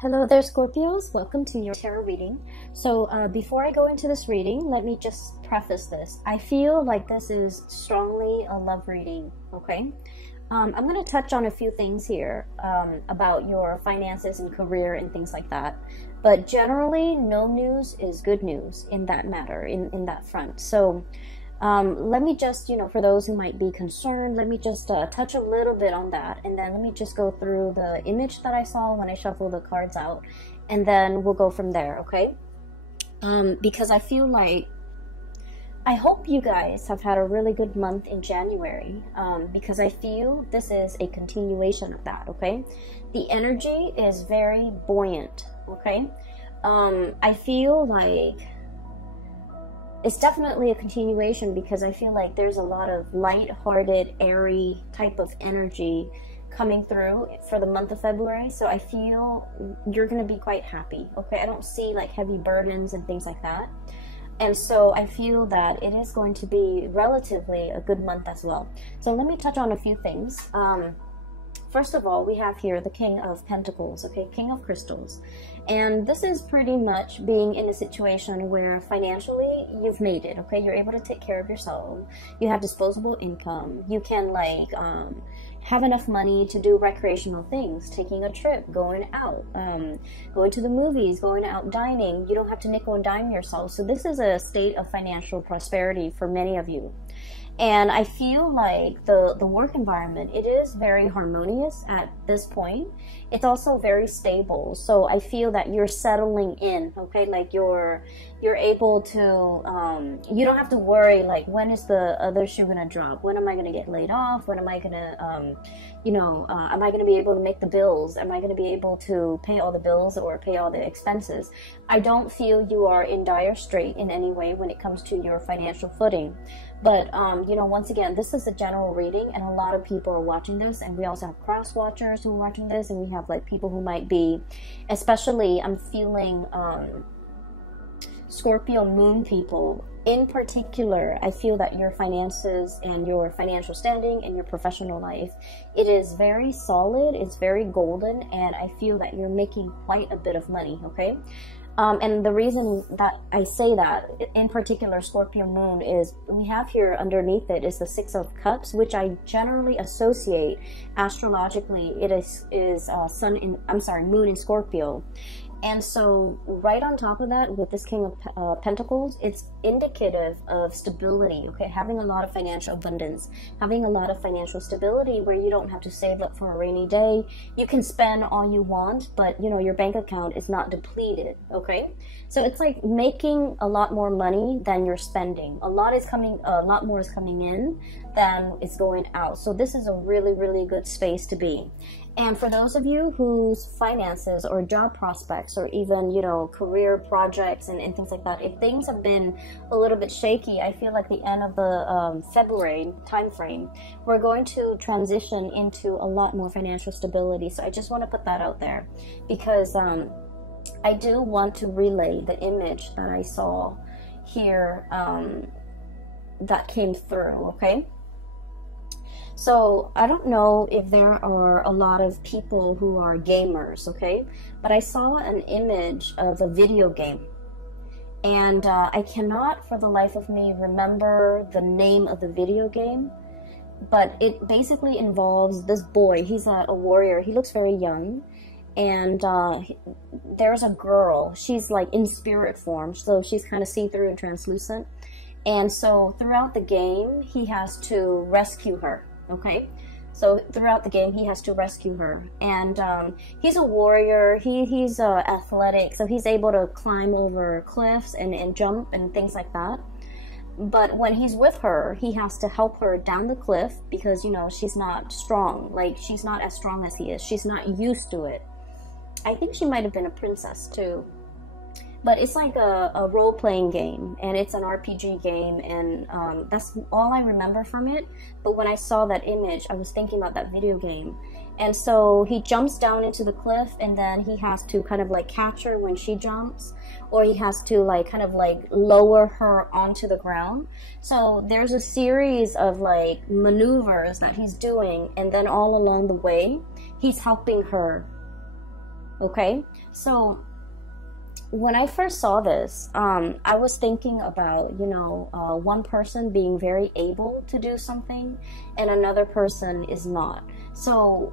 Hello there, Scorpios. Welcome to your tarot reading. So before I go into this reading, let me just preface this. I feel like this is strongly a love reading, okay? I'm going to touch on a few things here about your finances and career and things like that. But generally, no news is good news in that matter, in that front. So let me just, for those who might be concerned, let me just touch a little bit on that. And then let me just go through the image that I saw when I shuffled the cards out. And then we'll go from there, okay? Because I feel like, I hope you guys have had a really good month in January. Because I feel this is a continuation of that, okay? The energy is very buoyant, okay? I feel like it's definitely a continuation because I feel like there's a lot of light-hearted, airy type of energy coming through for the month of February. So I feel you're going to be quite happy, okay? I don't see like heavy burdens and things like that. And so I feel that it is going to be relatively a good month as well. So let me touch on a few things. First of all, we have here the King of Pentacles, okay, King of Crystals. And this is pretty much being in a situation where financially you've made it, okay? You're able to take care of yourself. You have disposable income. You can like have enough money to do recreational things, taking a trip, going out, going to the movies, going out dining. You don't have to nickel and dime yourself. So this is a state of financial prosperity for many of you. And I feel like the work environment, it is very harmonious at this point. It's also very stable. So I feel that you're settling in, okay? Like you're able to, you don't have to worry like when is the other shoe gonna drop? When am I gonna get laid off? When am I gonna, am I gonna be able to make the bills? Am I gonna be able to pay all the bills or pay all the expenses? I don't feel you are in dire strait in any way when it comes to your financial footing. But, once again, this is a general reading and a lot of people are watching this, and we also have cross watchers who are watching this, and we have like people who might be, especially I'm feeling Scorpio moon people. In particular, I feel that your finances and your financial standing and your professional life, it is very solid, it's very golden, and I feel that you're making quite a bit of money, okay? And the reason that I say that, in particular Scorpio moon, is we have here underneath it is the Six of Cups, which I generally associate astrologically. It is moon in Scorpio. And so right on top of that, with this King of Pentacles, it's indicative of stability, okay? Having a lot of financial abundance, having a lot of financial stability where you don't have to save up for a rainy day. You can spend all you want, but, your bank account is not depleted, okay? So it's like making a lot more money than you're spending. A lot more is coming in than is going out. So this is a really, really good space to be. And for those of you whose finances or job prospects or even, career projects and things like that, if things have been a little bit shaky, I feel like the end of the February time frame, we're going to transition into a lot more financial stability. So I just want to put that out there because I do want to relay the image that I saw here that came through, okay? So I don't know if there are a lot of people who are gamers, okay? But I saw an image of a video game. And I cannot for the life of me remember the name of the video game. But it basically involves this boy. He's a warrior. He looks very young. And there's a girl. She's like in spirit form. So she's kind of see-through and translucent. And so throughout the game, he has to rescue her. Okay, so throughout the game, he has to rescue her, and he's a warrior. He's athletic, so he's able to climb over cliffs and jump and things like that. But when he's with her, he has to help her down the cliff because she's not strong. Like she's not as strong as he is. She's not used to it. I think she might have been a princess too. But it's like a role-playing game, and it's an RPG game, and that's all I remember from it. But when I saw that image, I was thinking about that video game. And so he jumps down into the cliff, and then he has to kind of like catch her when she jumps, or he has to like kind of like lower her onto the ground. So there's a series of like maneuvers that he's doing, and then all along the way, he's helping her Okay, so when I first saw this, I was thinking about, one person being very able to do something and another person is not. So,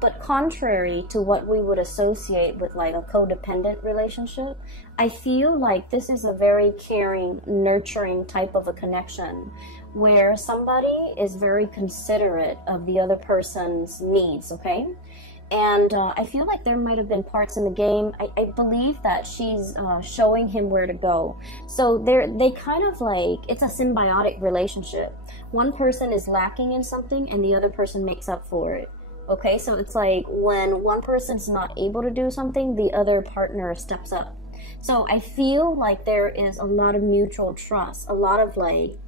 but contrary to what we would associate with like a codependent relationship, I feel like this is a very caring, nurturing type of a connection where somebody is very considerate of the other person's needs, okay? And I feel like there might have been parts in the game. I believe that she's showing him where to go. So they kind of like, it's a symbiotic relationship. One person is lacking in something and the other person makes up for it. Okay, so it's like when one person's not able to do something, the other partner steps up. So I feel like there is a lot of mutual trust, a lot of like,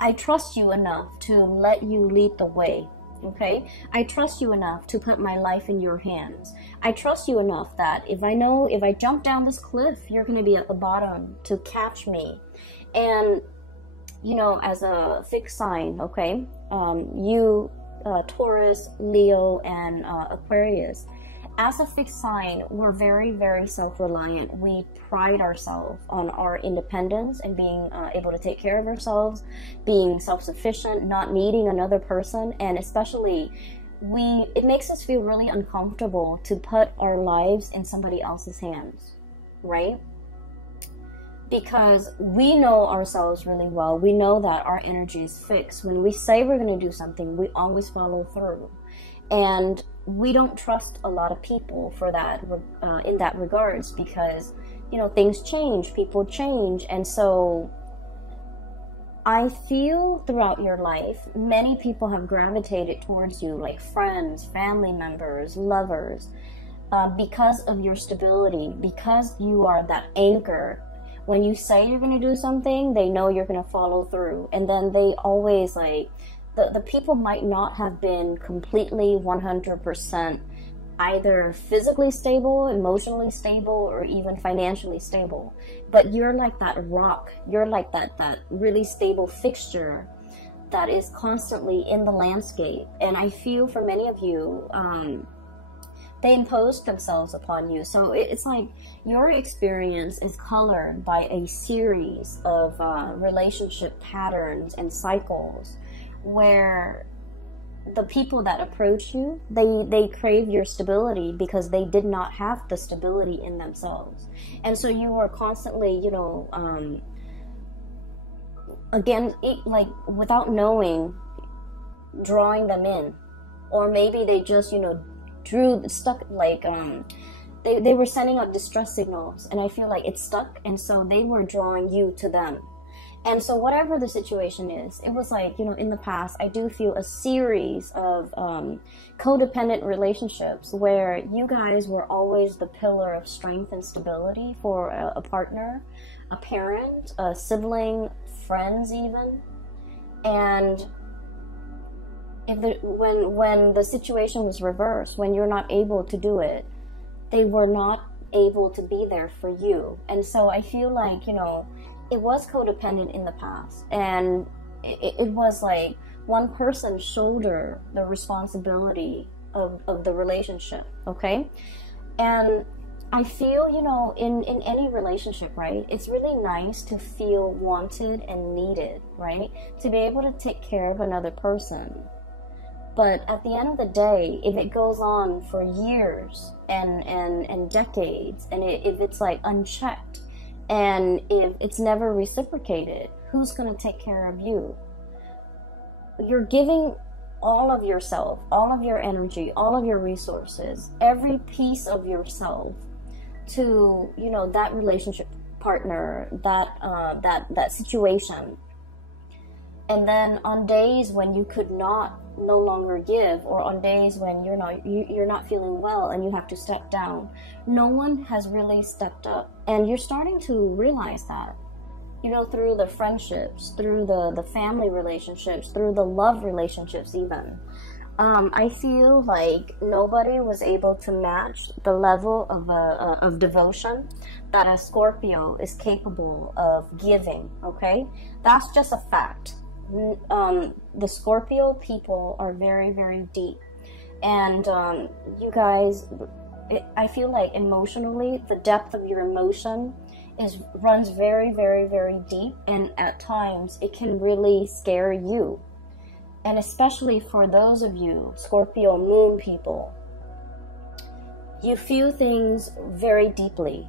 I trust you enough to let you lead the way. Okay, I trust you enough to put my life in your hands. I trust you enough that if I jump down this cliff, you're going to be at the bottom to catch me. And, as a fixed sign, okay, you, Taurus, Leo, and Aquarius, as a fixed sign, we're very, very self-reliant. We pride ourselves on our independence and being able to take care of ourselves, being self-sufficient, not needing another person, and especially it makes us feel really uncomfortable to put our lives in somebody else's hands, right? Because we know ourselves really well. We know that our energy is fixed. When we say we're going to do something, we always follow through. And we don't trust a lot of people for that, in that regards, because, things change, people change. And so I feel throughout your life, many people have gravitated towards you, like friends, family members, lovers, because of your stability, because you are that anchor. When you say you're going to do something, they know you're going to follow through. And then they always like, the people might not have been completely 100% either physically stable, emotionally stable, or even financially stable. But you're like that rock. You're like that really stable fixture that is constantly in the landscape. And I feel for many of you, they impose themselves upon you. So it's like your experience is colored by a series of relationship patterns and cycles where the people that approach you, they crave your stability because they did not have the stability in themselves. And so you are constantly, again, like without knowing, drawing them in. Or maybe they just, they were sending out distress signals, and I feel like it's stuck, and so they were drawing you to them. And so whatever the situation is, it was like, in the past, I do feel a series of codependent relationships where you guys were always the pillar of strength and stability for a partner, a parent, a sibling, friends even. And when the situation was reversed, when you're not able to do it, they were not able to be there for you. And so I feel like, it was codependent in the past, and it was like one person shoulder the responsibility of the relationship, okay? And I feel, in any relationship, right, it's really nice to feel wanted and needed, right? To be able to take care of another person. But at the end of the day, if it goes on for years and decades, and if it's like unchecked, and if it's never reciprocated, who's going to take care of you? You're giving all of yourself, all of your energy, all of your resources, every piece of yourself to, that relationship partner, that situation. And then on days when you could no longer give, or on days when you're not feeling well and you have to step down, no one has really stepped up. And you're starting to realize that, through the friendships, through the family relationships, through the love relationships even. I feel like nobody was able to match the level of devotion that a Scorpio is capable of giving, okay? That's just a fact. The Scorpio people are very, very deep, and you guys, I feel like emotionally, the depth of your emotion runs very, very, very deep, and at times it can really scare you. And especially for those of you Scorpio moon people, you feel things very deeply.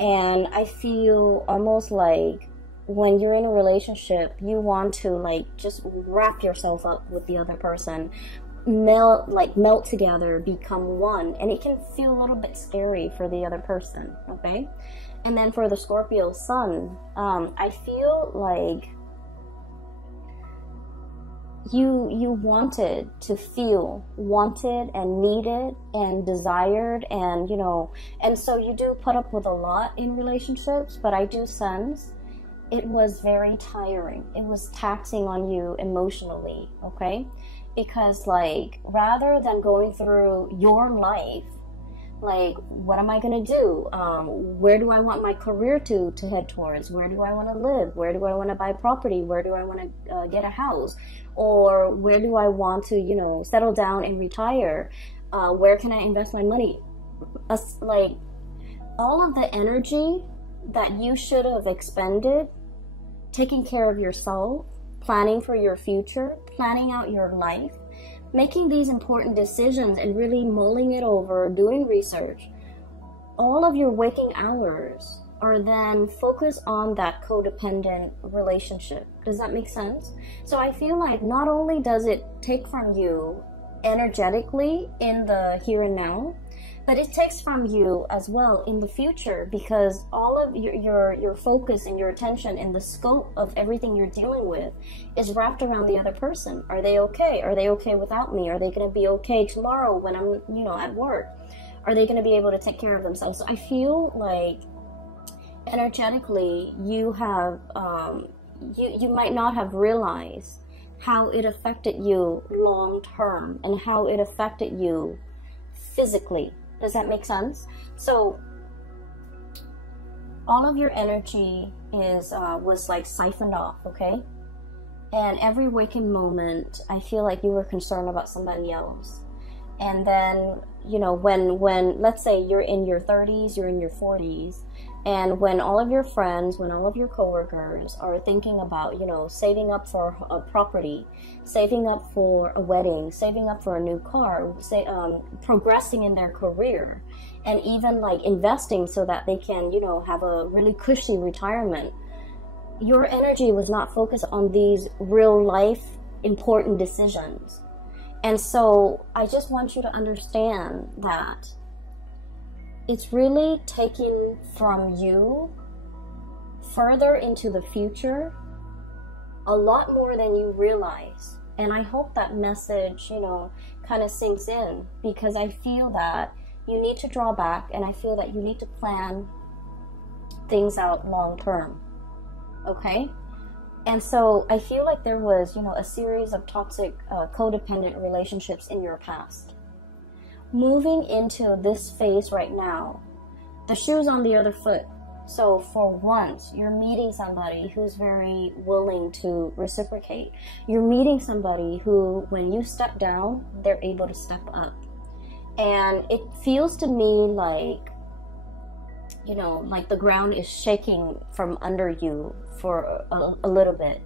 And I feel almost like when you're in a relationship, you want to like just wrap yourself up with the other person, melt together, become one, and it can feel a little bit scary for the other person. Okay. And then for the Scorpio sun, I feel like you wanted to feel wanted and needed and desired, and you know, and so you do put up with a lot in relationships, but I do sense it was very tiring. It was taxing on you emotionally, okay? Because like, rather than going through your life, like, what am I going to do? Where do I want my career to head towards? Where do I want to live? Where do I want to buy property? Where do I want to get a house? Or where do I want to, you know, settle down and retire? Where can I invest my money? Like, all of the energy that you should have expended taking care of yourself, planning for your future, planning out your life, making these important decisions and really mulling it over, doing research, all of your waking hours are then focused on that codependent relationship. Does that make sense? So I feel like not only does it take from you energetically in the here and now, but it takes from you as well in the future, because all of your focus and your attention and the scope of everything you're dealing with is wrapped around the other person. Are they okay? Are they okay without me? Are they going to be okay tomorrow when I'm, you know, at work? Are they going to be able to take care of themselves? So I feel like energetically you have, you might not have realized how it affected you long term and how it affected you physically. Does that make sense? So all of your energy was like siphoned off, okay? And every waking moment, I feel like you were concerned about somebody else. And then, you know, when let's say you're in your 30s, you're in your 40s, and when all of your friends, when all of your coworkers are thinking about, you know, saving up for a property, saving up for a wedding, saving up for a new car, progressing in their career, and even like investing so that they can, you know, have a really cushy retirement, your energy was not focused on these real life important decisions. And so I just want you to understand that it's really taking from you further into the future a lot more than you realize. And I hope that message, you know, kind of sinks in, because I feel that you need to draw back, and I feel that you need to plan things out long term. Okay? And so I feel like there was, you know, a series of toxic codependent relationships in your past. Moving into this phase right now, the shoe's on the other foot. So for once, you're meeting somebody who's very willing to reciprocate. You're meeting somebody who, when you step down, they're able to step up. And it feels to me like, you know, like the ground is shaking from under you for a little bit.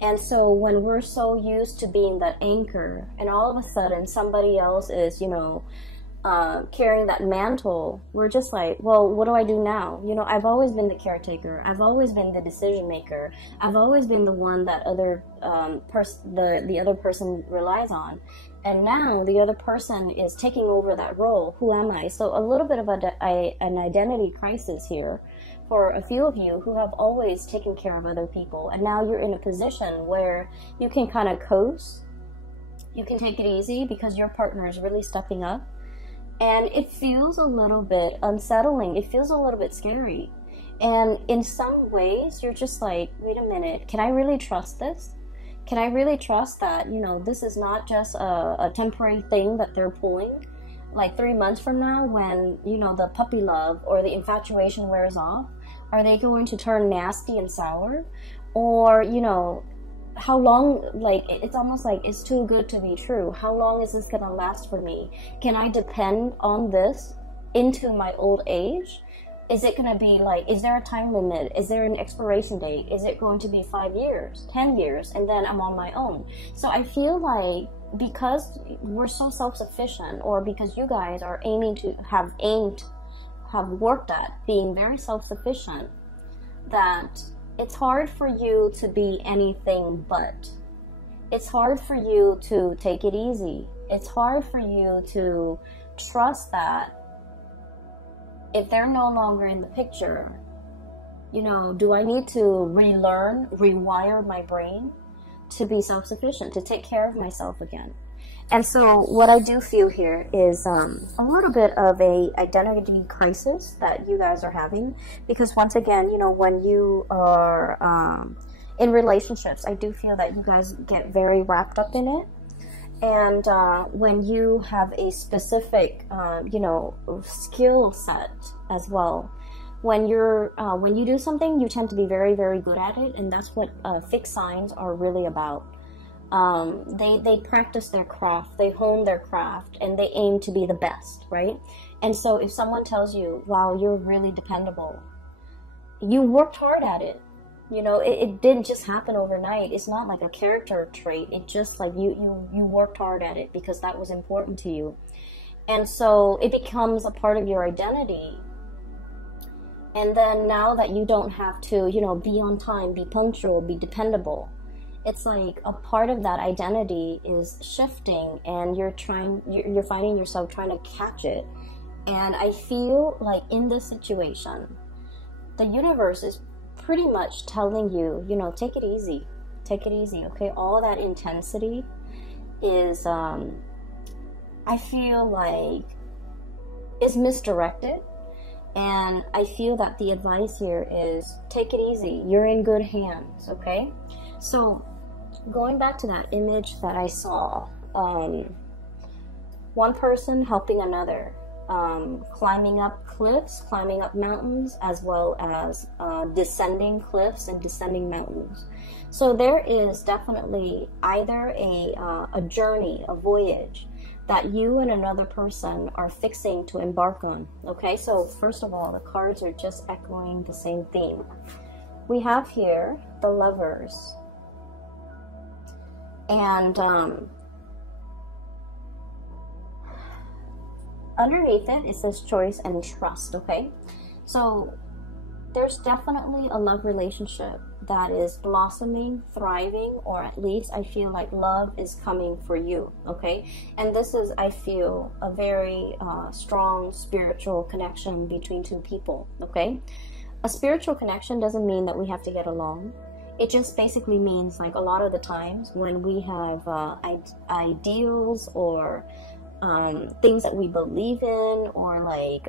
And so when we're so used to being that anchor, and all of a sudden somebody else is, you know, carrying that mantle, we're just like, well, what do I do now? You know, I've always been the caretaker. I've always been the decision maker. I've always been the one that the other person relies on. And now the other person is taking over that role. Who am I? So a little bit of an identity crisis here for a few of you who have always taken care of other people. And now you're in a position where you can kind of coast. You can take it easy because your partner is really stepping up. And it feels a little bit unsettling. It feels a little bit scary. And in some ways, you're just like, wait a minute, can I really trust this? Can I really trust that, you know, this is not just a temporary thing that they're pulling? Like 3 months from now, when, you know, the puppy love or the infatuation wears off, are they going to turn nasty and sour? Or, you know, how long, like, it's almost like it's too good to be true. How long is this gonna last for me? Can I depend on this into my old age? Is it gonna be like, is there a time limit? Is there an expiration date? Is it going to be 5 years, 10 years, and then I'm on my own? So I feel like because we're so self-sufficient, or because you guys are have worked at being very self-sufficient, that it's hard for you to be anything but. It's hard for you to take it easy. It's hard for you to trust that if they're no longer in the picture, you know, do I need to relearn, rewire my brain to be self-sufficient, to take care of myself again? And so what I do feel here is a little bit of a identity crisis that you guys are having, because once again, you know, when you are in relationships, I do feel that you guys get very wrapped up in it. And when you have a specific, you know, skill set as well, when you do something, you tend to be very, very good at it, and that's what fixed signs are really about. They practice their craft, they hone their craft, and they aim to be the best, right? And so if someone tells you, wow, you're really dependable, you worked hard at it. You know, it didn't just happen overnight. It's not like a character trait. It just like you worked hard at it because that was important to you. And so it becomes a part of your identity. And then now that you don't have to, you know, be on time, be punctual, be dependable, it's like a part of that identity is shifting, and you're finding yourself trying to catch it. And I feel like in this situation, the universe is pretty much telling you, you know, take it easy, okay? All that intensity is, I feel like, is misdirected. And I feel that the advice here is take it easy. You're in good hands, okay? So going back to that image that I saw, one person helping another, climbing up cliffs, climbing up mountains, as well as descending cliffs and descending mountains. So there is definitely either a journey, a voyage that you and another person are fixing to embark on. Okay, so first of all, the cards are just echoing the same theme. We have here the Lovers, and underneath it says choice and trust, okay? So there's definitely a love relationship that is blossoming, thriving, or at least I feel like love is coming for you, okay? And this is, I feel, a very strong spiritual connection between two people, okay? A spiritual connection doesn't mean that we have to get along. It just basically means, like, a lot of the times when we have ideals or things that we believe in, or like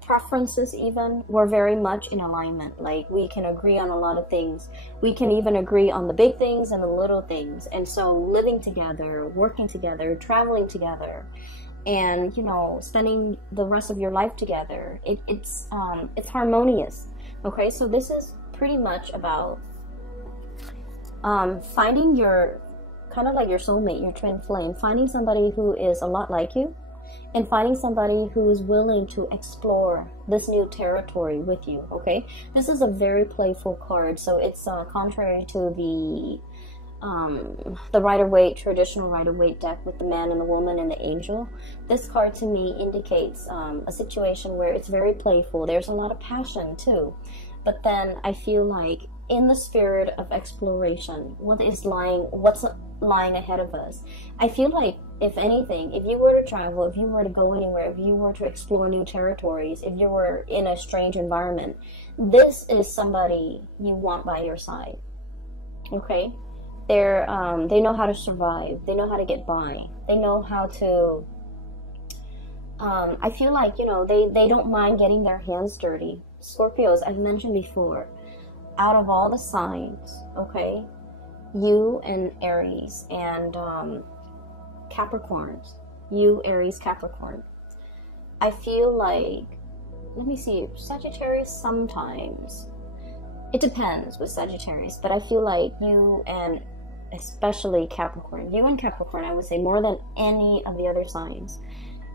preferences even, we're very much in alignment. Like, we can agree on a lot of things. We can even agree on the big things and the little things. And so living together, working together, traveling together, and, you know, spending the rest of your life together, it's harmonious, okay? So this is pretty much about finding your, kind of like your soulmate, your twin flame, finding somebody who is a lot like you, and finding somebody who is willing to explore this new territory with you, okay? This is a very playful card, so it's contrary to the Rider-Waite, traditional Rider-Waite deck with the man and the woman and the angel. This card to me indicates a situation where it's very playful. There's a lot of passion too, but then I feel like in the spirit of exploration, what's lying ahead of us. I feel like, if anything, if you were to travel, if you were to go anywhere, if you were to explore new territories, if you were in a strange environment, this is somebody you want by your side, okay? They know how to survive. They know how to get by. They know how to, I feel like, you know, they don't mind getting their hands dirty. Scorpios, I've mentioned before, out of all the signs, okay, you and Aries and Capricorns, you, Aries, Capricorn, I feel like, let me see, Sagittarius sometimes, it depends with Sagittarius, but I feel like you and especially Capricorn. You and Capricorn, I would say, more than any of the other signs,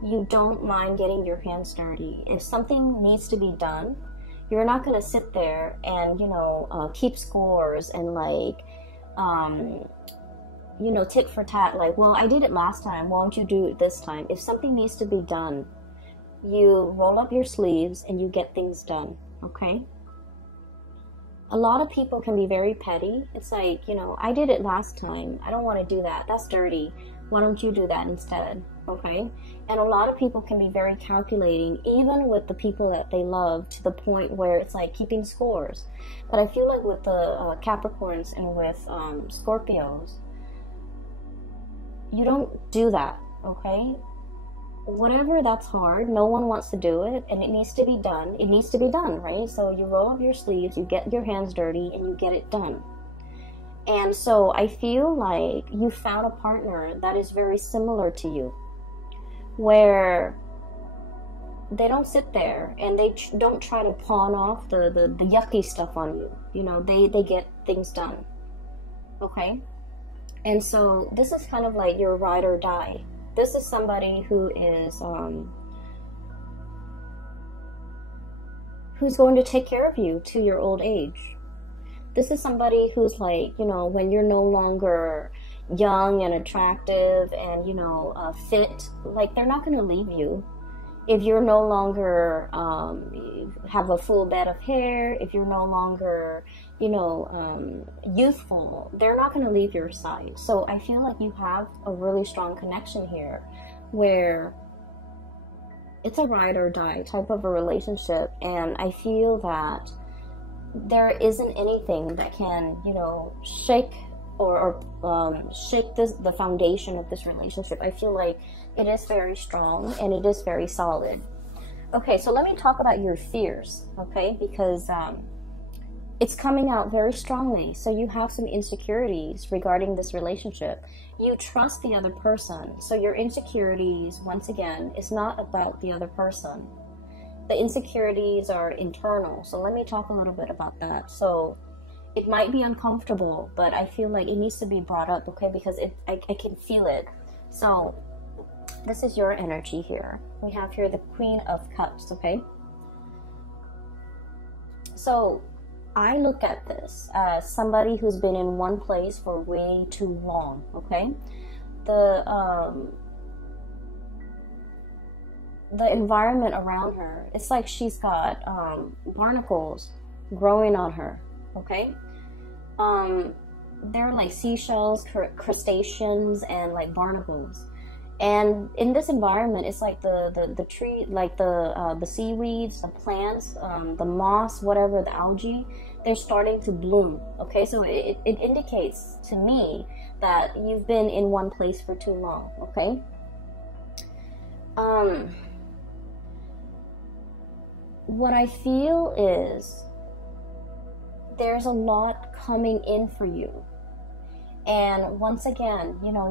you don't mind getting your hands dirty. If something needs to be done, you're not going to sit there and, you know, keep scores and like, you know, tit for tat, like, well, I did it last time, why don't you do it this time? If something needs to be done, you roll up your sleeves and you get things done, okay? A lot of people can be very petty. It's like, you know, I did it last time, I don't want to do that, that's dirty, why don't you do that instead, okay? And a lot of people can be very calculating, even with the people that they love, to the point where it's like keeping scores. But I feel like with the Capricorns and with Scorpios, you don't do that, okay? Whatever that's hard, no one wants to do it, and it needs to be done. It needs to be done, right? So you roll up your sleeves, you get your hands dirty, and you get it done. And so I feel like you found a partner that is very similar to you, where they don't sit there and they don't try to pawn off the yucky stuff on you. You know, they get things done, okay? And so this is kind of like your ride or die. This is somebody who is who's going to take care of you to your old age. This is somebody who's like, you know, when you're no longer young and attractive and, you know, fit, like, they're not going to leave you. If you're no longer have a full bed of hair, if you're no longer, you know, youthful, they're not going to leave your side. So I feel like you have a really strong connection here, where it's a ride or die type of a relationship. And I feel that there isn't anything that can, you know, shake or shake the foundation of this relationship. I feel like it is very strong and it is very solid. Okay, so let me talk about your fears, okay? Because it's coming out very strongly. So you have some insecurities regarding this relationship. You trust the other person. So your insecurities, once again, is not about the other person. The insecurities are internal. So let me talk a little bit about that. So it might be uncomfortable, but I feel like it needs to be brought up, okay? Because I can feel it. So this is your energy here. We have here the Queen of Cups, okay? So I look at this as somebody who's been in one place for way too long, okay? The environment around her, it's like she's got barnacles growing on her, okay? They're like seashells, crustaceans, and like barnacles. And in this environment, it's like the tree, like the seaweeds, the plants, the moss, whatever, the algae, they're starting to bloom, okay? So it indicates to me that you've been in one place for too long, okay? What I feel is there's a lot coming in for you. And once again, you know,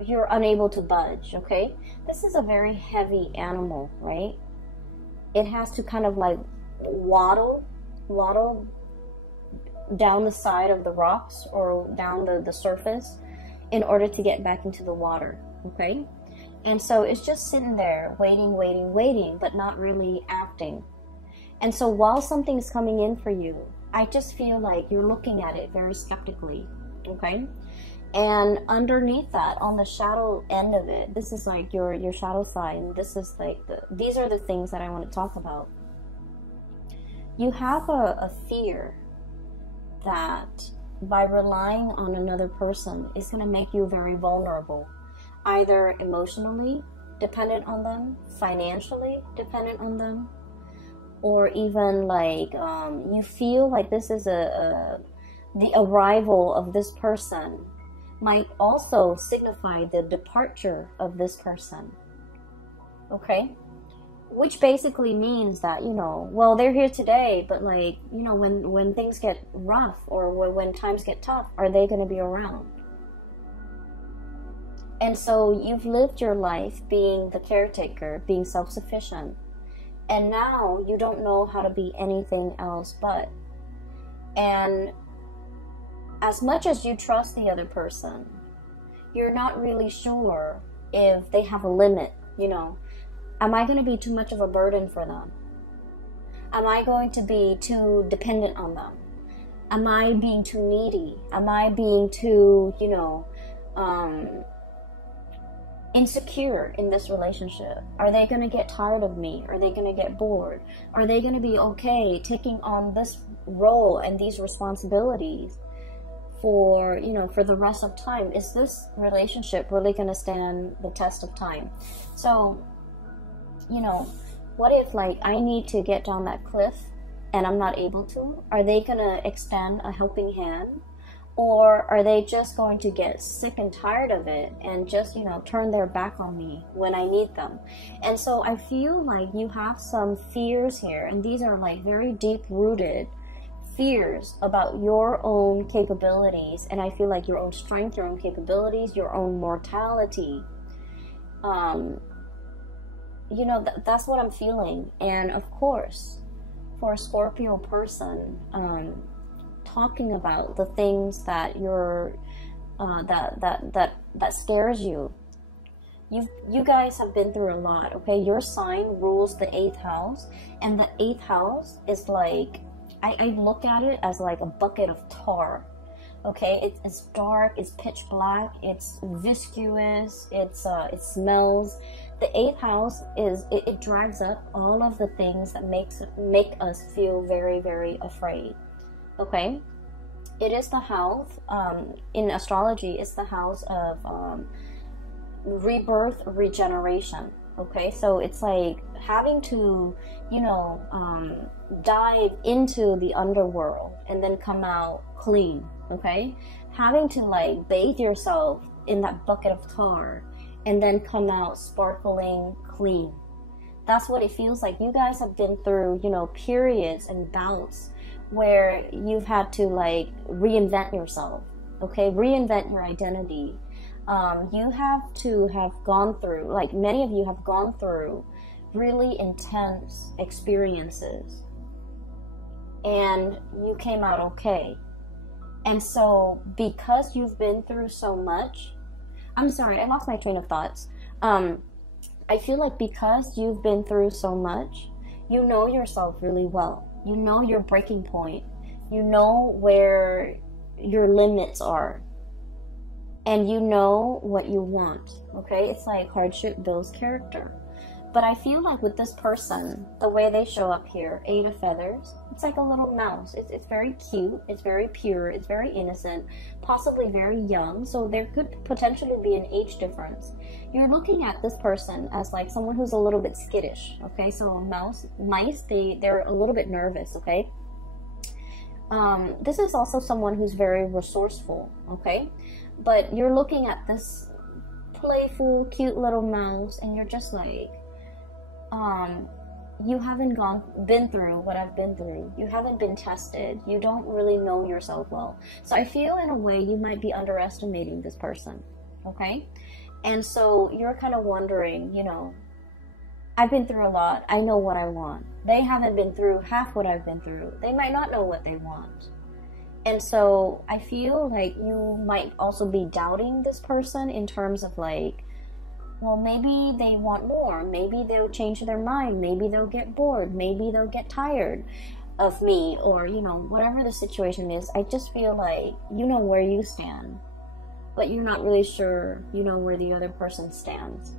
you're unable to budge, okay? This is a very heavy animal, right? It has to kind of like waddle down the side of the rocks or down the surface in order to get back into the water, okay? And so it's just sitting there waiting, but not really acting. And so while something's coming in for you, I just feel like you're looking at it very skeptically, okay? And underneath that, on the shadow end of it, this is like your shadow sign. This is like these are the things that I want to talk about. You have a fear that by relying on another person is going to make you very vulnerable, either emotionally dependent on them, financially dependent on them, or even like you feel like this is the arrival of this person might also signify the departure of this person, okay? Which basically means that, you know, well, they're here today, but like, you know, when things get rough or when times get tough, are they going to be around? And so you've lived your life being the caretaker, being self-sufficient, and now you don't know how to be anything else but. And as much as you trust the other person, you're not really sure if they have a limit, you know. Am I going to be too much of a burden for them? Am I going to be too dependent on them? Am I being too needy? Am I being too, you know, insecure in this relationship? Are they going to get tired of me? Are they going to get bored? Are they going to be okay taking on this role and these responsibilities for, you know, for the rest of time? Is this relationship really going to stand the test of time? So, you know, what if, like, I need to get down that cliff and I'm not able to? Are they going to extend a helping hand? Or are they just going to get sick and tired of it and just, you know, turn their back on me when I need them? And so I feel like you have some fears here, and these are like very deep-rooted fears about your own capabilities, and I feel like your own strength, your own capabilities, your own mortality. You know, that's what I'm feeling. And of course, for a Scorpio person, talking about the things that you're that scares you. You guys have been through a lot, okay? Your sign rules the 8th house, and the 8th house is like, I look at it as like a bucket of tar, okay? It's dark, it's pitch black, it's viscous, it smells. The 8th house is, it drags up all of the things that make us feel very, very afraid, okay? It is the house, in astrology, it's the house of rebirth, regeneration, okay? So it's like having to, you know, dive into the underworld and then come out clean, okay? Having to like bathe yourself in that bucket of tar and then come out sparkling clean. That's what it feels like. You guys have been through, you know, periods and bouts where you've had to like reinvent yourself, okay? Reinvent your identity. You have to have gone through, like many of you have gone through really intense experiences and you came out okay. And so because you've been through so much, I'm sorry, I lost my train of thoughts. I feel like because you've been through so much, you know yourself really well. You know your breaking point. You know where your limits are. And you know what you want, okay? It's like hardship builds character. But I feel like with this person, the way they show up here, 8 of feathers, it's like a little mouse. It's very cute, it's very pure, it's very innocent, possibly very young, so there could potentially be an age difference. You're looking at this person as like someone who's a little bit skittish, okay? So mice, they're a little bit nervous, okay? This is also someone who's very resourceful, okay? But you're looking at this playful, cute little mouse, and you're just like, you haven't been through what I've been through. You haven't been tested. You don't really know yourself well. So I feel in a way you might be underestimating this person, okay? And so you're kind of wondering, you know, I've been through a lot. I know what I want. They haven't been through half what I've been through. They might not know what they want. And so I feel like you might also be doubting this person in terms of like, well, maybe they want more. Maybe they'll change their mind. Maybe they'll get bored. Maybe they'll get tired of me, or, you know, whatever the situation is. I just feel like you know where you stand, but you're not really sure you know where the other person stands.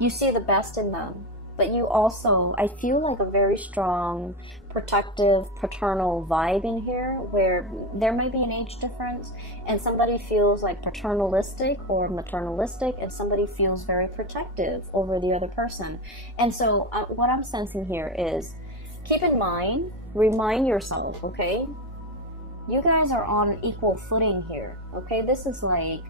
You see the best in them, but you also, I feel like a very strong, protective, paternal vibe in here where there may be an age difference and somebody feels like paternalistic or maternalistic and somebody feels very protective over the other person. And so what I'm sensing here is, keep in mind, remind yourself, okay? You guys are on equal footing here, okay? This is like,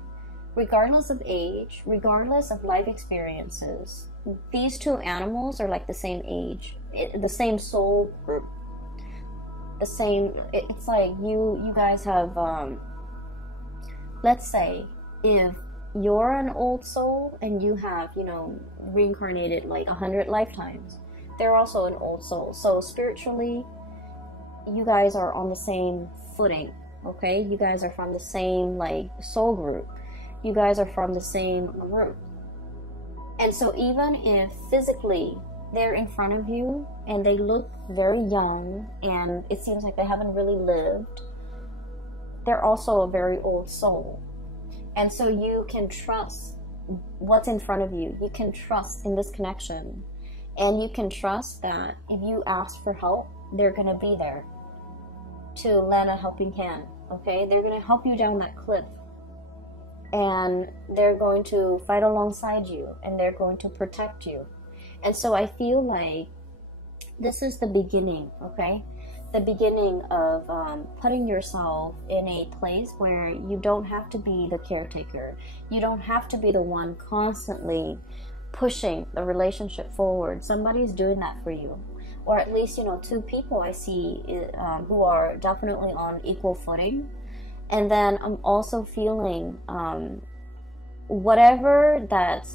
regardless of age, regardless of life experiences, these two animals are like the same age, the same soul group, the same, it's like you guys have, let's say, if you're an old soul and you have, you know, reincarnated like 100 lifetimes, they're also an old soul. So spiritually, you guys are on the same footing, okay? You guys are from the same, like, soul group. You guys are from the same group. And so even if physically they're in front of you and they look very young and it seems like they haven't really lived, they're also a very old soul. And so you can trust what's in front of you. You can trust in this connection. And you can trust that if you ask for help, they're going to be there to lend a helping hand, okay? They're going to help you down that cliff. And they're going to fight alongside you, and they're going to protect you. And so I feel like this is the beginning, okay? The beginning of putting yourself in a place where you don't have to be the caretaker. You don't have to be the one constantly pushing the relationship forward. Somebody's doing that for you. Or at least, you know, two people I see who are definitely on equal footing. And then I'm also feeling whatever that's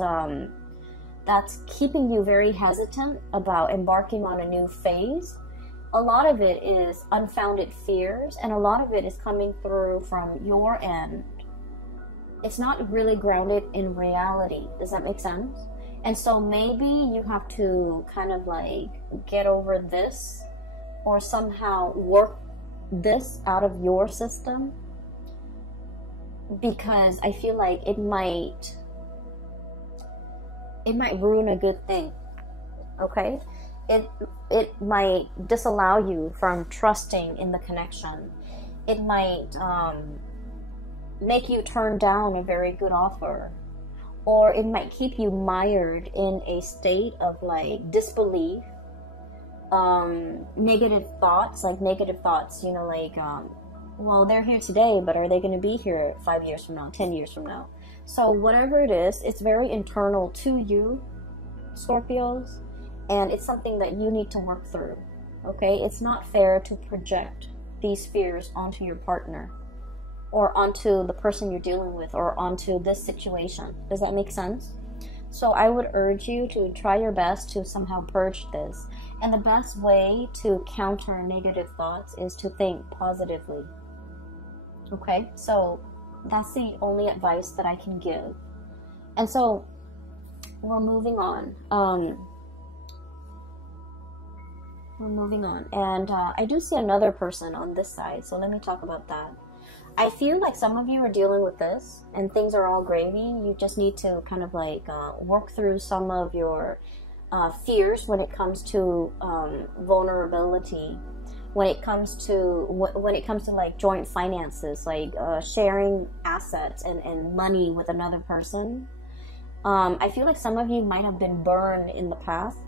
keeping you very hesitant about embarking on a new phase. A lot of it is unfounded fears, and a lot of it is coming through from your end. It's not really grounded in reality. Does that make sense? And so maybe you have to kind of like get over this, or somehow work this out of your system, because I feel like it might ruin a good thing, okay? It might disallow you from trusting in the connection. It might make you turn down a very good offer, or it might keep you mired in a state of like disbelief, negative thoughts, you know, like well, they're here today, but are they going to be here 5 years from now, 10 years from now? So whatever it is, it's very internal to you, Scorpios, and it's something that you need to work through, okay? It's not fair to project these fears onto your partner, or onto the person you're dealing with, or onto this situation. Does that make sense? So I would urge you to try your best to somehow purge this. And the best way to counter negative thoughts is to think positively. Okay, so that's the only advice that I can give. And so we're moving on. And I do see another person on this side, so let me talk about that. I feel like some of you are dealing with this and things are all gravy. You just need to kind of like work through some of your fears when it comes to vulnerability, when it comes to like joint finances, like sharing assets and money with another person. I feel like some of you might have been burned in the past,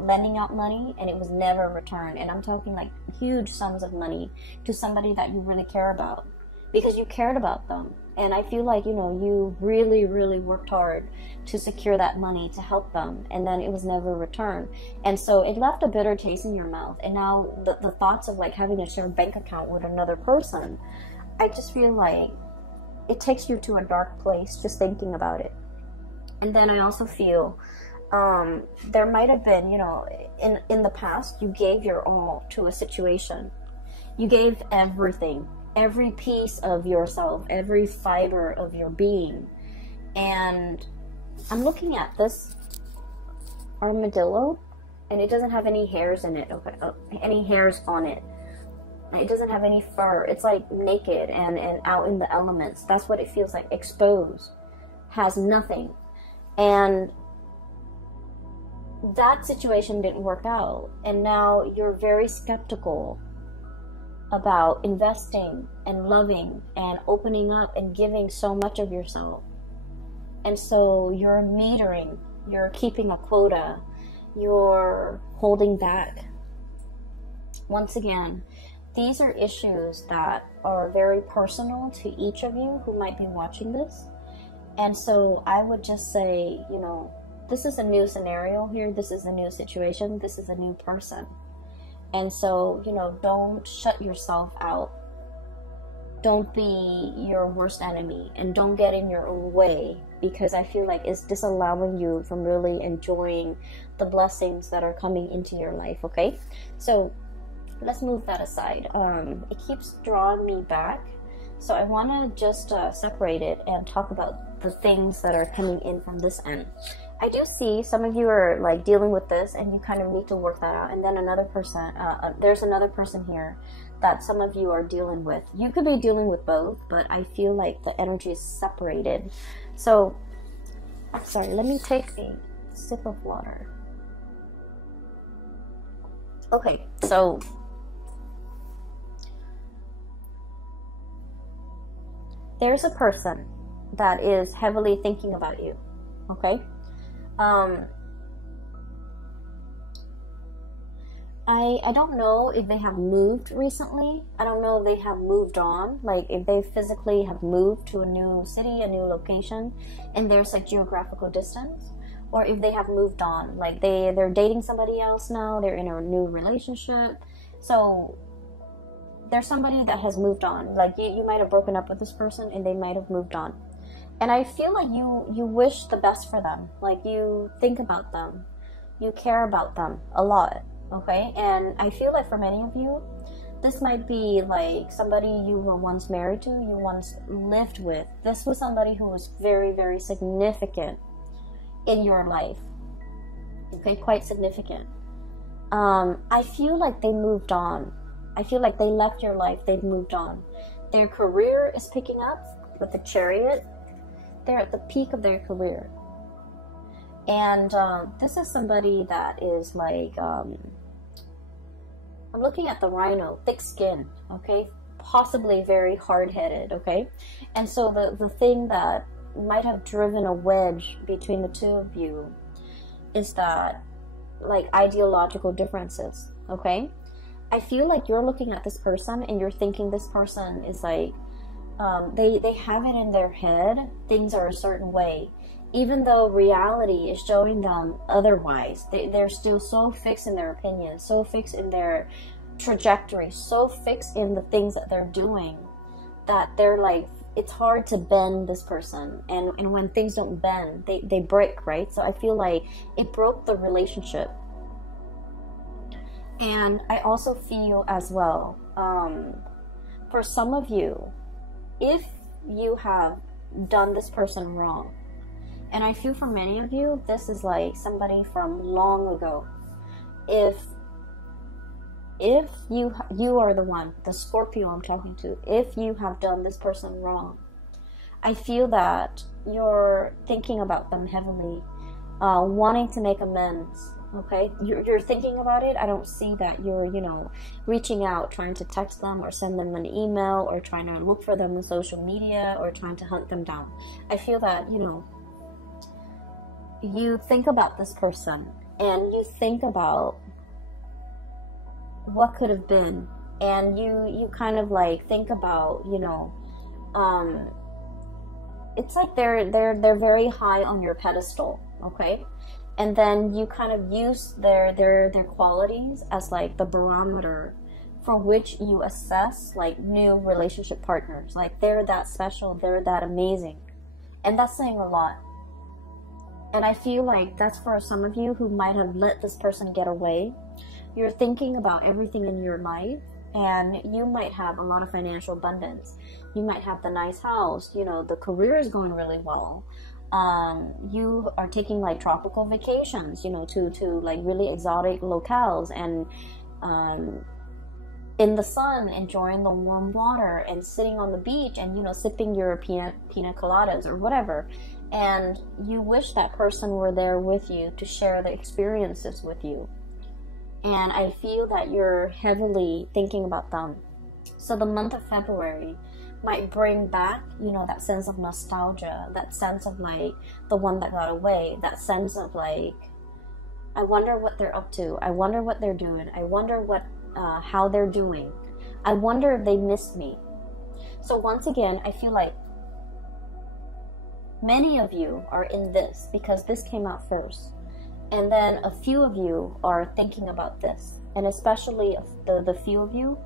lending out money, and it was never returned. And I'm talking like huge sums of money to somebody that you really care about, because you cared about them. And I feel like, you know, you really, really worked hard to secure that money to help them, and then it was never returned. And so it left a bitter taste in your mouth. And now the thoughts of like having a shared bank account with another person, I just feel like it takes you to a dark place just thinking about it. And then I also feel there might have been, you know, in the past, you gave your all to a situation. You gave everything. Every piece of yourself, every fiber of your being. And I'm looking at this armadillo, and it doesn't have any hairs in it, okay? Any hairs on it. It doesn't have any fur. It's like naked and out in the elements. That's what it feels like, exposed. Has nothing. And that situation didn't work out. And now you're very skeptical about investing and loving and opening up and giving so much of yourself. And so you're metering, you're keeping a quota, you're holding back. Once again, these are issues that are very personal to each of you who might be watching this. And so I would just say, you know, this is a new scenario here, this is a new situation, this is a new person. And so, you know, don't shut yourself out. Don't be your worst enemy, and don't get in your own way, because I feel like it's disallowing you from really enjoying the blessings that are coming into your life, okay? So let's move that aside. It keeps drawing me back, so I want to just separate it and talk about the things that are coming in from this end. I do see some of you are like dealing with this and you kind of need to work that out, and then another person, there's another person here that some of you are dealing with. You could be dealing with both, but I feel like the energy is separated. So, sorry, let me take a sip of water. Okay, so there's a person that is heavily thinking about you, okay? I don't know if they have moved recently. I don't know if they have moved on, like if they physically have moved to a new city, a new location, and there's like geographical distance, or if they have moved on, like they're dating somebody else now, they're in a new relationship. So there's somebody that has moved on. Like you might have broken up with this person and they might have moved on. And I feel like you wish the best for them. Like you think about them. You care about them a lot, okay? And I feel like for many of you, this might be like somebody you were once married to, you once lived with. This was somebody who was very, very significant in your life, okay? Quite significant. I feel like they moved on. I feel like they left your life, they've moved on. Their career is picking up with the Chariot. They're at the peak of their career. And this is somebody that is like, I'm looking at the Rhino, thick skin, okay? Possibly very hard-headed, okay? And so the thing that might have driven a wedge between the two of you is that, like, ideological differences, okay? I feel like you're looking at this person and you're thinking this person is like, they have it in their head, things are a certain way, even though reality is showing them otherwise. They're still so fixed in their opinions, so fixed in their trajectory, so fixed in the things that they're doing, that they're like, it's hard to bend this person. And when things don't bend, they break, right? So I feel like it broke the relationship. And I also feel as well, for some of you, if you have done this person wrong, and I feel for many of you, this is like somebody from long ago. If you are the one, the Scorpio I'm talking to, if you have done this person wrong, I feel that you're thinking about them heavily, wanting to make amends. Okay, you're thinking about it. I don't see that you're, reaching out, trying to text them or send them an email or trying to look for them on social media or trying to hunt them down. I feel that, you think about this person and you think about what could have been, and you kind of like think about, it's like they're very high on your pedestal, okay? And then you kind of use their qualities as like the barometer for which you assess like new relationship partners. Like they're that special, they're that amazing. And that's saying a lot. And I feel like that's for some of you who might have let this person get away. You're thinking about everything in your life, and you might have a lot of financial abundance. You might have the nice house, the career is going really well. You are taking like tropical vacations, to like really exotic locales, and in the sun, enjoying the warm water and sitting on the beach and, sipping your pina coladas or whatever. And you wish that person were there with you to share the experiences with you. And I feel that you're heavily thinking about them. So the month of February might bring back, that sense of nostalgia, that sense of like the one that got away, that sense of like, I wonder what they're up to. I wonder what they're doing. I wonder how they're doing. I wonder if they missed me. So once again, I feel like many of you are in this because this came out first. And then a few of you are thinking about this. And especially the few of you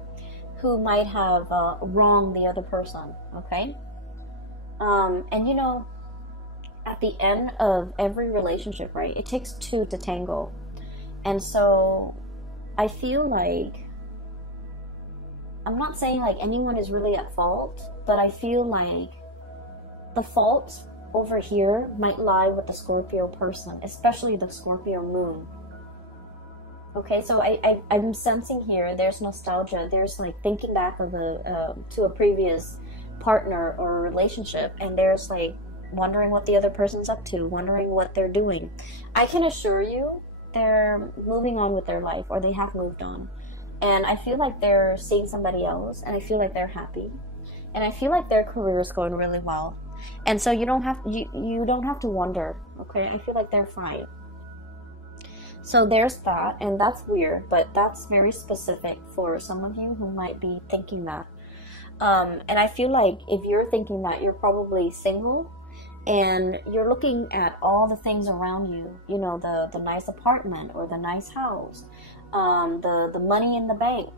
who might have wronged the other person, okay? And at the end of every relationship, right, it takes two to tango. And so I feel like I'm not saying like anyone is really at fault, but I feel like the fault over here might lie with the Scorpio person, especially the Scorpio moon. Okay, so I'm sensing here there's nostalgia. There's like thinking back of to a previous partner or relationship, and there's like wondering what the other person's up to, wondering what they're doing. I can assure you they're moving on with their life, or they have moved on. And I feel like they're seeing somebody else, and I feel like they're happy. And I feel like their career is going really well. And so you don't have to wonder, okay? I feel like they're fine. So there's that, and that's weird, but that's very specific for some of you who might be thinking that. And I feel like if you're thinking that, you're probably single, and you're looking at all the things around you, you know, the nice apartment or the nice house, the money in the bank,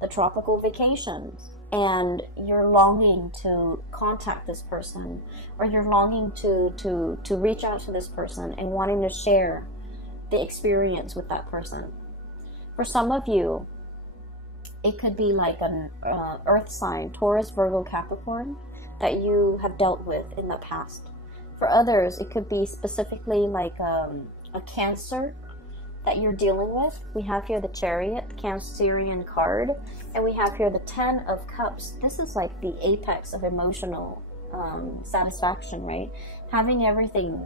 the tropical vacations, and you're longing to contact this person, or you're longing to reach out to this person and wanting to share the experience with that person. For some of you, it could be like an earth sign, Taurus, Virgo, Capricorn, that you have dealt with in the past. For others, it could be specifically like a Cancer that you're dealing with. We have here the Chariot, the Cancerian card, and we have here the 10 of Cups. This is like the apex of emotional satisfaction, right? Having everything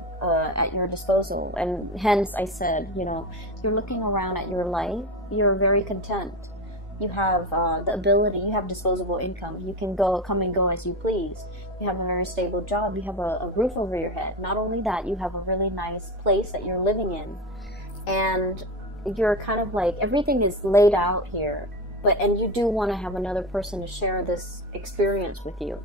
at your disposal. And hence I said, you know, you're looking around at your life, you're very content. You have the ability, you have disposable income. You can come and go as you please. You have a very stable job. You have a roof over your head. Not only that, you have a really nice place that you're living in. And you're kind of like, everything is laid out here. And you do want to have another person to share this experience with you.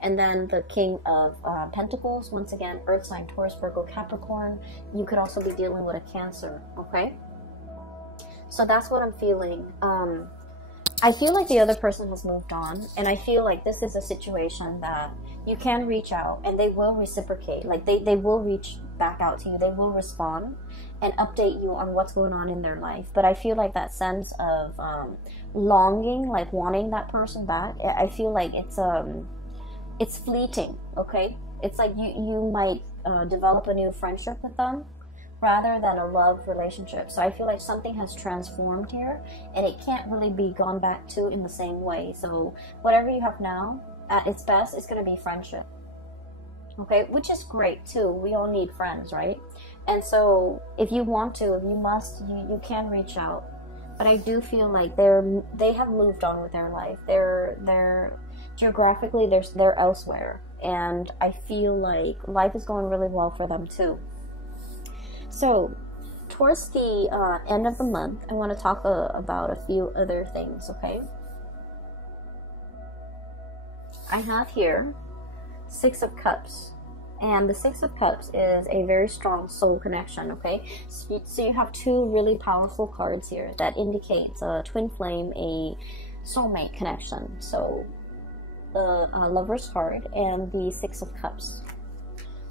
And then the King of Pentacles, once again, Earth sign, Taurus, Virgo, Capricorn. You could also be dealing with a Cancer, okay? So that's what I'm feeling. I feel like the other person has moved on, and I feel like this is a situation that you can reach out, and they will reciprocate. Like they will reach back out to you. They will respond and update you on what's going on in their life. But I feel like that sense of longing, like wanting that person back, I feel like it's fleeting, okay? It's like you might develop a new friendship with them rather than a love relationship. So I feel like something has transformed here, and it can't really be gone back to in the same way. So whatever you have now, at its best, it's going to be friendship, okay? Which is great too. We all need friends, right? And so if you want to, if you must, you can reach out. But I do feel like they have moved on with their life. They're geographically, they're elsewhere, and I feel like life is going really well for them too. So towards the end of the month, I want to talk about a few other things, okay? I have here 6 of Cups, and the 6 of Cups is a very strong soul connection, okay? So you have 2 really powerful cards here that indicates a twin flame, a soulmate connection. So the Lover's card and the 6 of Cups.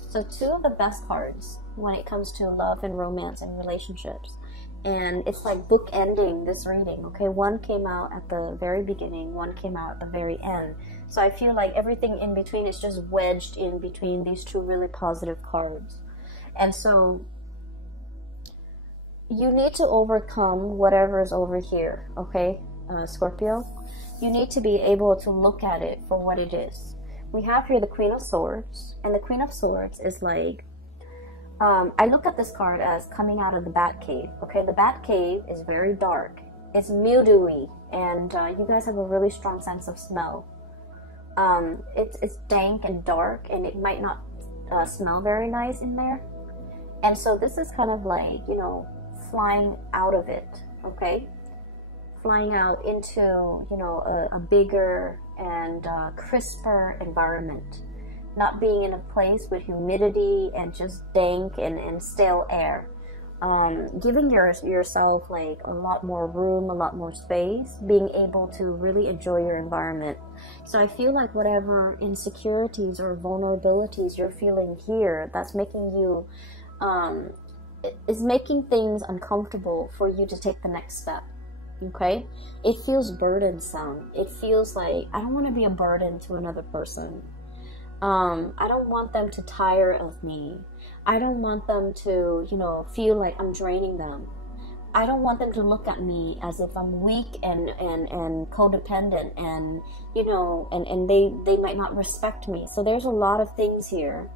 So 2 of the best cards when it comes to love and romance and relationships. And it's like bookending this reading, okay? One came out at the very beginning, one came out at the very end. So I feel like everything in between is just wedged in between these 2 really positive cards. And so you need to overcome whatever is over here, okay, Scorpio? You need to be able to look at it for what it is. We have here the Queen of Swords, and the Queen of Swords is like, I look at this card as coming out of the Batcave, okay? The Batcave is very dark. It's mildewy, and you guys have a really strong sense of smell. It's dank and dark, and it might not smell very nice in there. And so this is kind of like, you know, flying out of it, okay? Flying out into, you know, a bigger and crisper environment. Not being in a place with humidity and just dank and stale air. Giving yourself like a lot more room, a lot more space, being able to really enjoy your environment. So I feel like whatever insecurities or vulnerabilities you're feeling here, that's making you, is making things uncomfortable for you to take the next step. Okay, it feels burdensome. It feels like I don't want to be a burden to another person. I don't want them to tire of me. I don't want them to, you know, feel like I'm draining them. I don't want them to look at me as if I'm weak and codependent, and you know, and they might not respect me. So there's a lot of things here.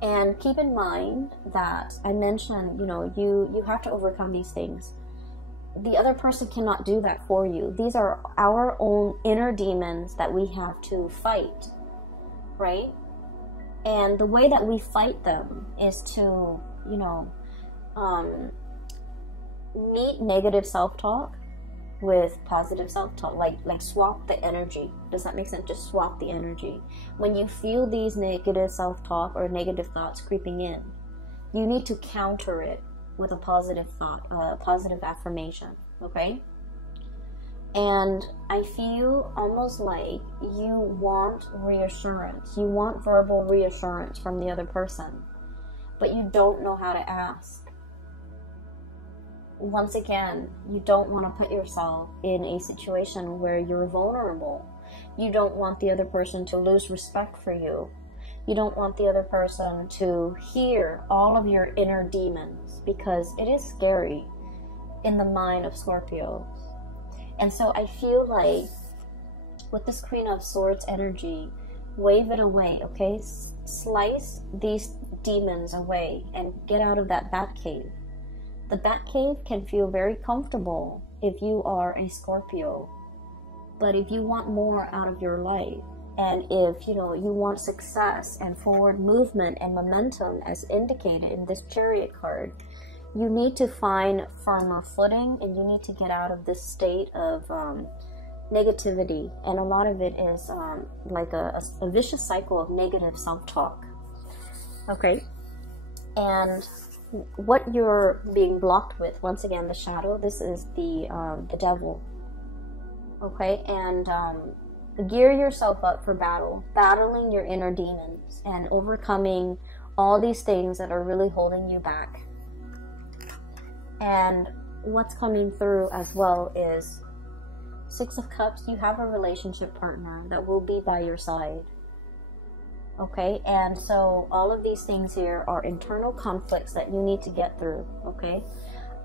And keep in mind that I mentioned, you know, you have to overcome these things. The other person cannot do that for you. These are our own inner demons that we have to fight, right? And the way that we fight them is to, you know, meet negative self-talk with positive self-talk, like swap the energy. Does that make sense? Just swap the energy. When you feel these negative self-talk or negative thoughts creeping in, you need to counter it with a positive thought, a positive affirmation, okay? And I feel almost like you want reassurance. You want verbal reassurance from the other person, but you don't know how to ask. Once again, you don't want to put yourself in a situation where you're vulnerable. You don't want the other person to lose respect for you. You don't want the other person to hear all of your inner demons, because it is scary in the mind of Scorpios. And so I feel like with this Queen of Swords energy, wave it away, okay? Slice these demons away and get out of that bat cave. The bat cave can feel very comfortable if you are a Scorpio. But if you want more out of your life, and if, you know, you want success and forward movement and momentum as indicated in this Chariot card, you need to find firmer footing, and you need to get out of this state of negativity. And a lot of it is like a vicious cycle of negative self-talk. Okay? And what you're being blocked with, once again, the shadow, this is the devil. Okay? And gear yourself up for battle, battling your inner demons and overcoming all these things that are really holding you back. And what's coming through as well is Six of Cups. You have a relationship partner that will be by your side. Okay, and so all of these things here are internal conflicts that you need to get through. Okay,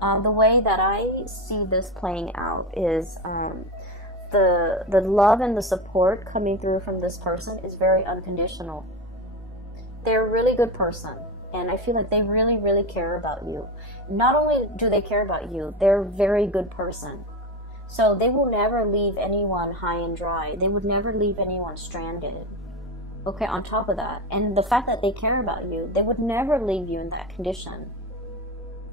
the way that I see this playing out is the love and the support coming through from this person is very unconditional. They're a really good person, and I feel like they really, really care about you. Not only do they care about you, they're a very good person. So they will never leave anyone high and dry. They would never leave anyone stranded. Okay, on top of that, and the fact that they care about you, they would never leave you in that condition,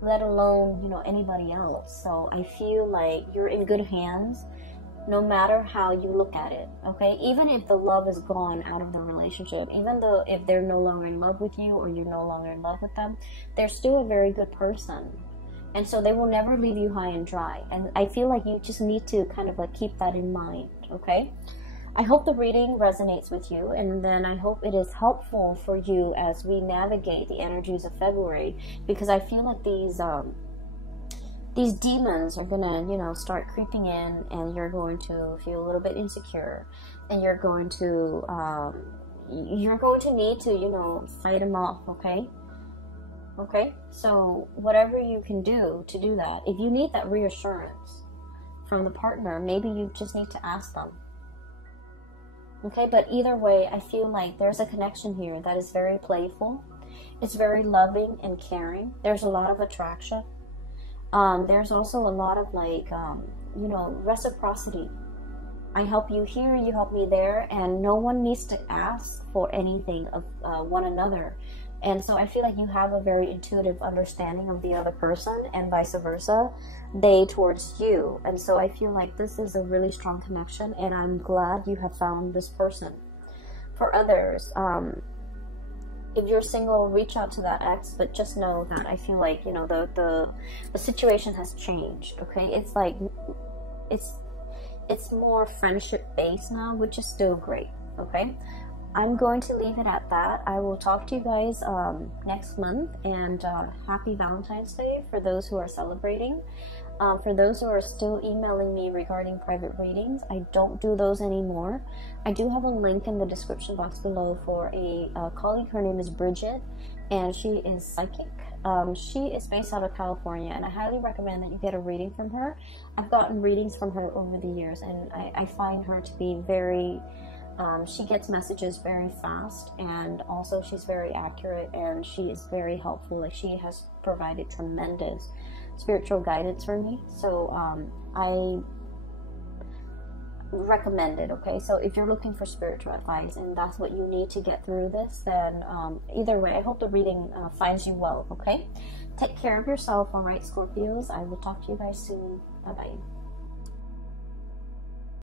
let alone, you know, anybody else. So I feel like you're in good hands, no matter how you look at it. Okay, even if the love is gone out of the relationship, even though if they're no longer in love with you or you're no longer in love with them, they're still a very good person. And so they will never leave you high and dry. And I feel like you just need to kind of like keep that in mind. Okay, I hope the reading resonates with you, and then I hope it is helpful for you as we navigate the energies of February, because I feel like these demons are gonna, you know, start creeping in, and you're going to feel a little bit insecure, and you're going to need to, you know, fight them off. Okay. Okay, so whatever you can do to do that, if you need that reassurance from the partner, maybe you just need to ask them. Okay, but either way, I feel like there's a connection here that is very playful. It's very loving and caring. There's a lot of attraction. There's also a lot of like, you know, reciprocity. I help you here, you help me there, and no one needs to ask for anything of one another. And so I feel like you have a very intuitive understanding of the other person, and vice versa, they towards you. And so I feel like this is a really strong connection, and I'm glad you have found this person. For others, if you're single, reach out to that ex, but just know that I feel like, you know, the situation has changed. Okay, it's like it's more friendship based now, which is still great. Okay, I'm going to leave it at that. I will talk to you guys next month, and happy Valentine's Day for those who are celebrating. For those who are still emailing me regarding private readings, I don't do those anymore. I do have a link in the description box below for a colleague. Her name is Bridget, and she is psychic. She is based out of California, and I highly recommend that you get a reading from her. I've gotten readings from her over the years, and I find her to be very... she gets messages very fast, and also she's very accurate, and she is very helpful. Like, she has provided tremendous spiritual guidance for me, so I recommend it. Okay, so if you're looking for spiritual advice and that's what you need to get through this, then either way, I hope the reading finds you well. Okay, take care of yourself. All right, Scorpios, I will talk to you guys soon. Bye bye.